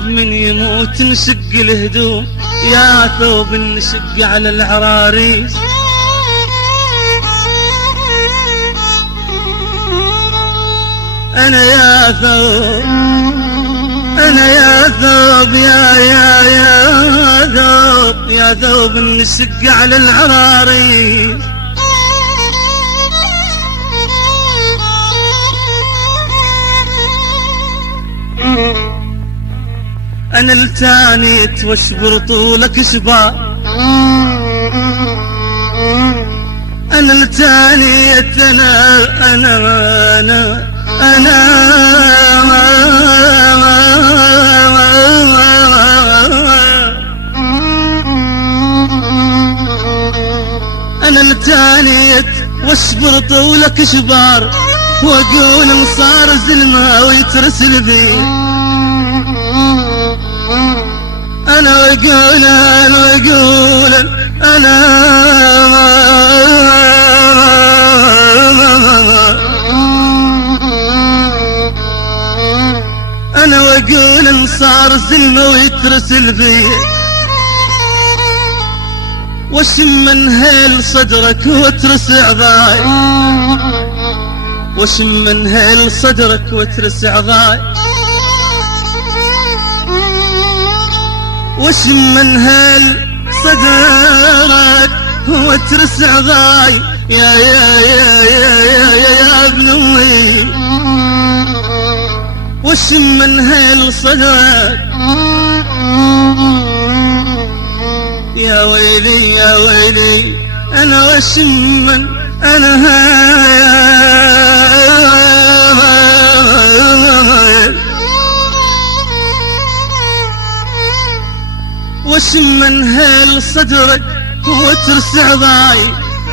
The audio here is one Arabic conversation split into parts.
من يموت نشق الهدوم، يا ثوب نشق على العراريس. أنا يا ثوب، أنا يا ثوب، يا ثوب، يا ثوب نشق على العراريس. أنا التانيت واشبر طولك شبار، أنا التانيت، أنا التانيت واشبر طولك شبار، واقول ان صار زلمة ويترسل بي. انا واقول انا واقول ان صار زلمة ويترسل بي. وشم من هيل صدرك وترسع ضاي، وشم من هيل صدرك وترسع ضاي، وشم من هيل صدرك وترسع ضاي. يا ابن امي، وشم من هيل صدرك. يا ويلي يا ويلي، أنا وشم من وشم من هيل صدرك وترسع ضاي،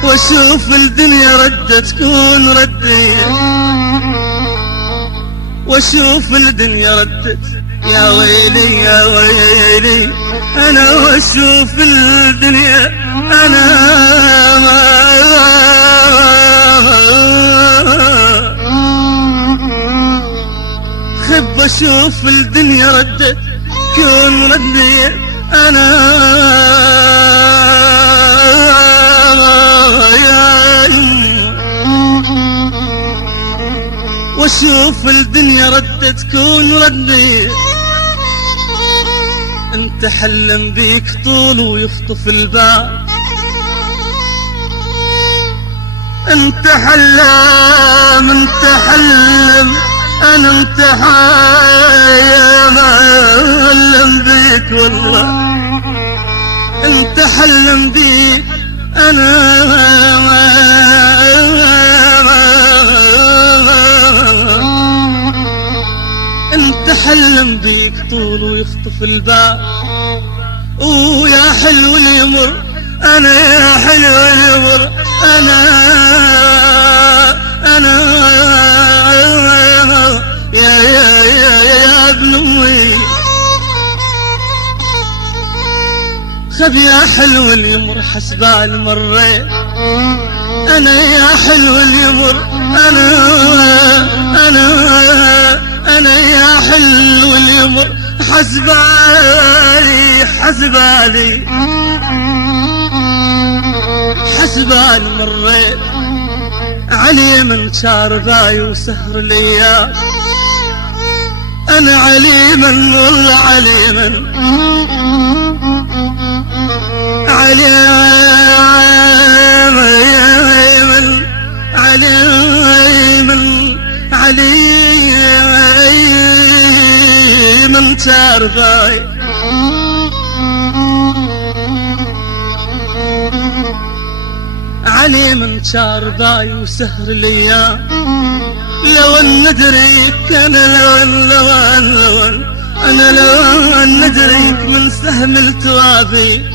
واشوف الدنيا ردة تكون ردي، واشوف الدنيا ردت. يا ويلي يا ويلي، أنا واشوف الدنيا، أنا خب اشوف الدنيا ردت كون ردي. أنا واشوف الدنيا ردت كون ردي. انت حلم بيك طول ويخطف البال، انت حلم، انت حلم، انا انت حلم بيك والله، انت حلم بيك انا حلم بيك طول ويخطف البال. ويا حلو اليمر، أنا يا حلو اليمر، أنا يا ابن أمي. خذ يا حلو اليمر حسبال مريت، أنا يا حلو اليمر، أنا يا حلو اليمر حسبالي، حسبالي مريت علي من شارباي وسهر الايام. انا عليما والله عليما، عليما شارباي. علي من شارباي وسهر الايام. لو ان ندريك انا، لو ان ندريك من سهم التوابي،